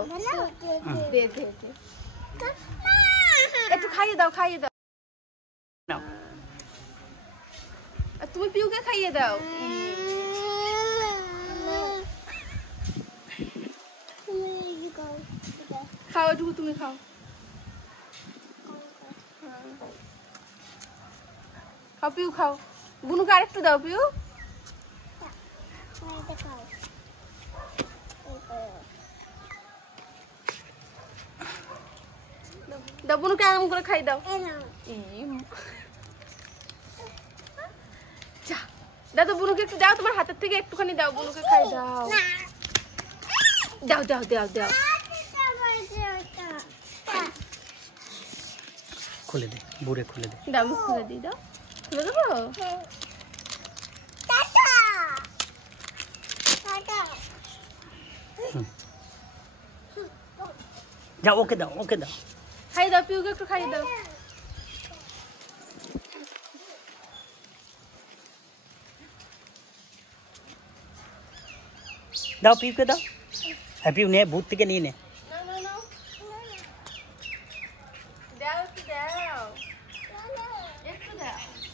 দাও দে দে দে একটু খাইয়ে দাও নাও তুমি পিউকে খাইয়ে দাও খাও একটু তুমি খাও খাও পিউ খাও বুনুকে আরেকটু দাও পিউ দাও বুনুকে আরাম করে খাই দাও দাও তো বুনুকে একটু দাও তোমার হাতের থেকে একটুখানি দাও বুনুকে খাই দাও দাও দাও দাও দাও খুলে দে বুড়ে খুলে দে দাও মুখ খুলে দিই দাও খুলে দেবো যাও ওকে দাও খাই দাও পিউকে একটু খাই দাও দাও পিউকে দাও পিউ নে ভূত থেকে নিয়ে নে দাও একটু দাও একটু দাও